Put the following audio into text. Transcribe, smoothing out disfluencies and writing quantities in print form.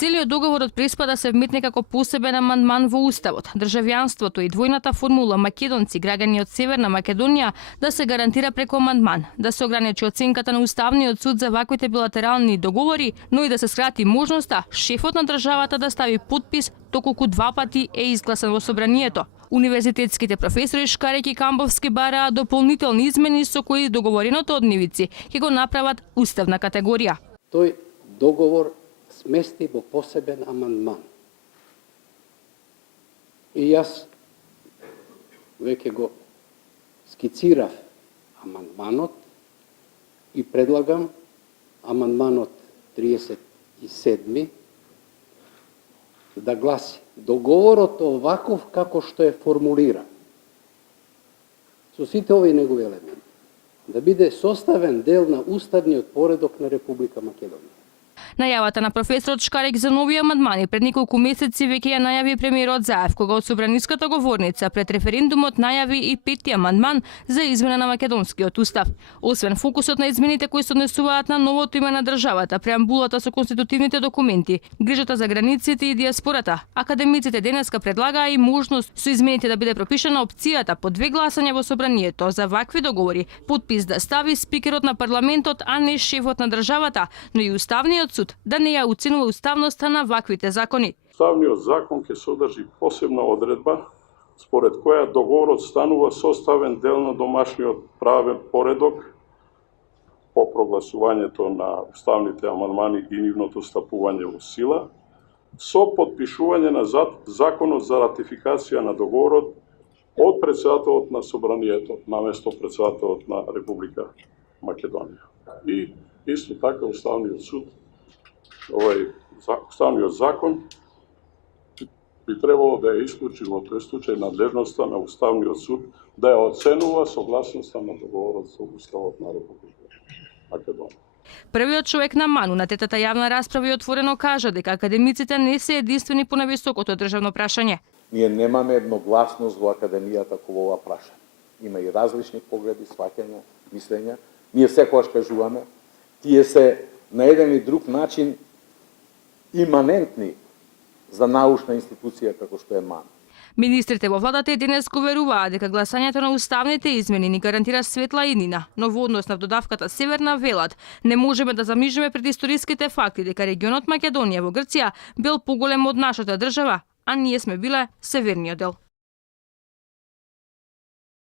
Целиот договорот преспада се вметне како посебен амандман во Уставот. Државјанството и двојната формула македонци, граѓани од Северна Македонија, да се гарантира преку амандман, да се ограничи оценката на Уставниот суд за ваквите билатерални договори, но и да се скрати можноста шефот на државата да стави подпис доколку два пати е изгласан во собранието. Универзитетските професори Шкарек и Камбовски бараа дополнителни измени со кои договореното од нивици ќе го направат уставна категорија. Тој договор смести во посебен амандман. И јас веќе го скицирав амандманот и предлагам амандманот 37 да гласи: договорот оваков како што е формулиран, со сите овие негови елементи, да биде составен дел на уставниот поредок на Република Македонија. Најавата на професорот Шкарек за нови амандмани пред неколку месеци веќе ја најави премиерот Заев, кога од собраниската говорница пред референдумот најави и петти амандман за измена на македонскиот устав. Освен фокусот на измените кои се однесуваат на новото име на државата, преамбулата со конститутивните документи, грижата за границите и диаспората, академиците денеска предлагаа и можност со измените да биде пропишана опцијата по две гласања во собранието за вакви договори, подпис да стави спикерот на парламентот, а не шефот на државата, но и уставниот суд да не ја оценува уставноста на ваквите закони. Уставниот закон ќе содржи посебна одредба според која договорот станува составен дел на домашниот правен поредок по прогласувањето на уставните амандмани и нивното стапување во сила, со потпишување на законот за ратификација на договорот од председателот на собранието наместо председателот на Република Македонија. И исто така уставниот суд, уставниот закон би требало да ја исклучи во тој случај надлежноста на уставниот суд да ја оценува согласноста на договорот со уставот на Република Македонија. Првиот човек на Ману на третата јавна расправа и отворено кажа дека академиците не се единствени по највисокото државно прашање. Ние немаме едногласност во академијата кога ова прашање. Има и различни погледи, сваќања, мислења. Ние секогаш кажуваме, тие се на еден и друг начин иманентни за научна институција како што е МАН. Министрите во владата денес го веруваат дека гласањето на уставните измени ни гарантира светла иднина, но во однос на додавката Северна велат, не можеме да замижеме пред историските факти дека регионот Македонија во Грција бил поголем од нашата држава, а ние сме биле северниот дел.